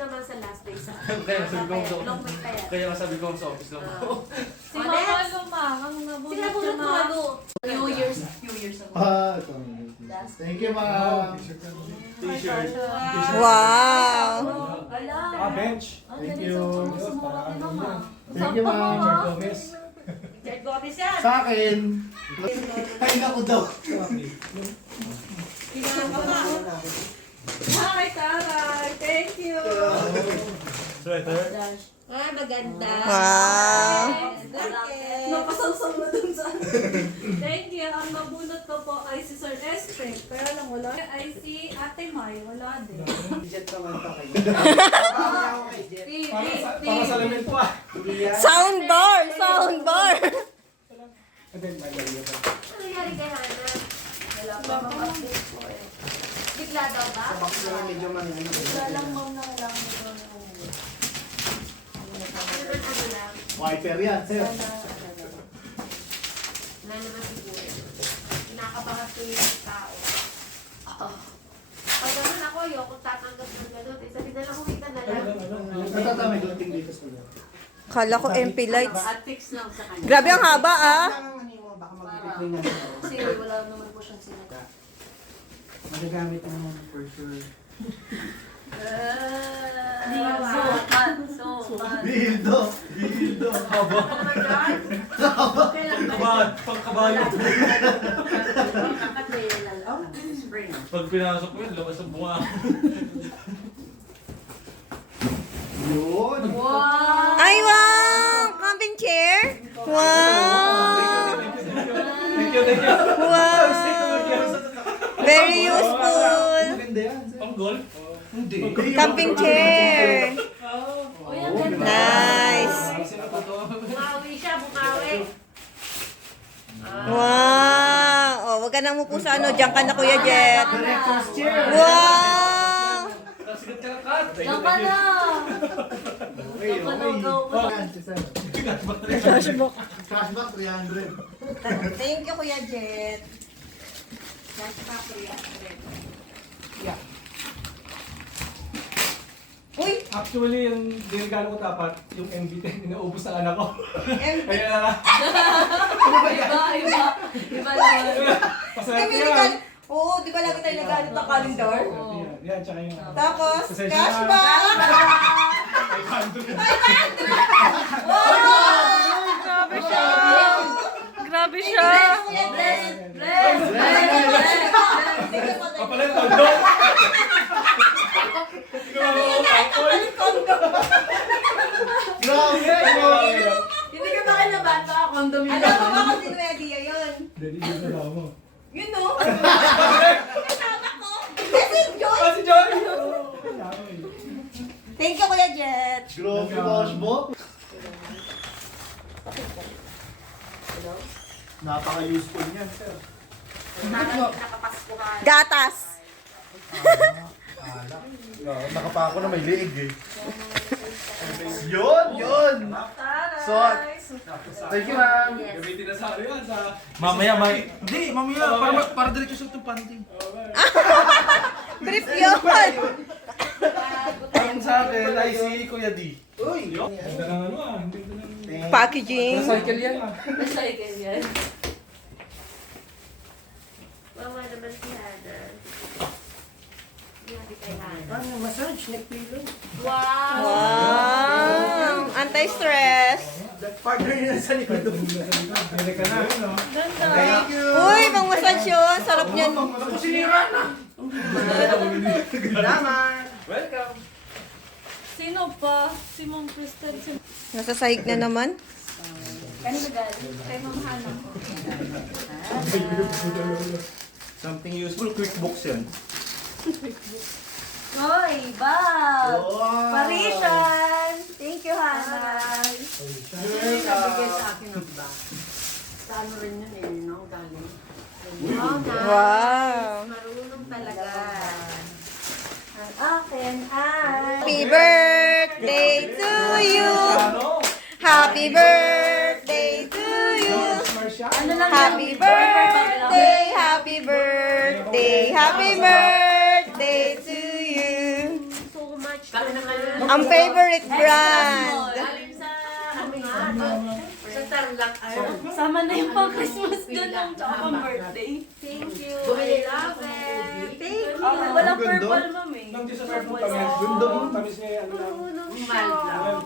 naman sa last day sa Kaya sabi ko sa long way pa yan. Kaya sabi ko sa office lang ako. Si Mama Lumang, nabunot Sila bunot mo ano? Few years ago. Ito. Thank you, ma'am. T-shirt. Wow! Ala. Bench. Thank you. Thank you, ma'am. Richard Gomez. Richard Gomez yan. Sa akin. Ay, naku daw. Hi, Taray. Thank you. Sweater. Ay, maganda. Wow! Napasawsaw mo dun sa Thank you. Ang nabunot ko po ay si Sir Estre. Kaya lang wala. Ay si Ate May. Wala din. Para sa lamin po ah. Soundbar! Soundbar! And then, my lawyer. Ano nangyari kay Hannah? Wala pa mag-update po eh. Bigla daw ba? Wala lang ma'am na kailangan mo doon. Ano lang? Wiper yan, sir. Wala naman siguro. Kinakabahan ko yung tao. Pag naman ako, ayoko tatanggap ng gano'n. Eh, sabi na lang, kumita na lang. Ito may gunting dito sa iyo. Kala ko MP lights. At fix lang sa kanya. Grabe ang haba ah! Kasi wala naman po siyang sinagot. Magagamit naman for sure. Sukat. Bildo. Haba. Pagkabayo. Pag pinasok mo yun, labas ang bunga. Yun. Ay, wow! Camping chair? Wow! Thank you. Wow! Very useful! Maganda yan, sir. Ang golf. Hindi. Camping chair! O yan, ganda. Nice! Bumawi siya, bumawi. Wow! Oh, wag ka nang mupo sa ano. Diyan ka na, Kuya Jet. Director's chair. Wow! Sigat ka na, Kat. Diyan ka na! Okay, okay. Yan, si sir. Cashback. Cashback 300. Thank you, Kuya Jet. Cashback 300. Uy! Actually, yung dinigalo ko dapat, yung MB10, inaubos ng anak ko. MP. Kaya na, Iba naman. paswerte Ay, yan. Oo, di ba lagi tayo naghanap ng calendar? Yan, tsaka yung... Tapos, Pasensya na. cashback! 500. Grabe siya! Grabe siya! Kapalit, tondo! Grabe. Hindi ka ba kinabahan ba? Condom yun. Alam mo ba kung sino yung idea yun? Dali, dito na mo. Yun no? Kasama ko! Kasi Joy! Ah, si Joy! Thank you, Kuya Jet! Grabe, cashback. Napaka-useful niyan, sir. Nakapaskuhan. Gatas! Nakapako na may liig eh. Yun! So, thank you, ma'am. Gamitin na sa ano yan, sa... Mamaya may... Hindi, mamaya. Para diretso sa itong panty. Trip yun! Ang sa akin ay si Kuya D. Uy! Ganda ng ano ah, ang ganda ng... Packaging. Recycle yan ah. Recycle yan. Mama naman si Hannah. Hindi kay Hannah. Ano, massage, neck pillow. Wow! Wow! Anti-stress! Partner niya sa likod. Bili ka na, ano? Ganda. Thank you. Uy, pang massage yun! Sarap niyan. Ako sinira na. Salamat. Welcome. Sino pa? Si Ma'am Crystal. Nasa sahig na naman. Kanina galing? Kay Ma'am Hannah. Something useful, QuickBooks yan. Hoy, Bob! Wow! Parisian! Thank you, Hannah. Nabigay sa akin ng bag. Sa ano rin yun eh, no? Galing. Oh, nice. Wow! Marunong talaga. Ang akin ay... Happy birthday to you! Happy birthday to you! Ano lang Happy birthday! Happy birthday! Happy birthday to you! So much much. Ang favorite brand. Galing sa, ano nga, sa Tarlac. Sama na yung pang-Christmas dun ng tsaka pang-birthday. Thank you. Bumili I love kami. it. Thank you. Walang purple, ma'am eh. Nang di sa sarap ng tamis. Ganda mo, tamis niya yan. Mahal lang.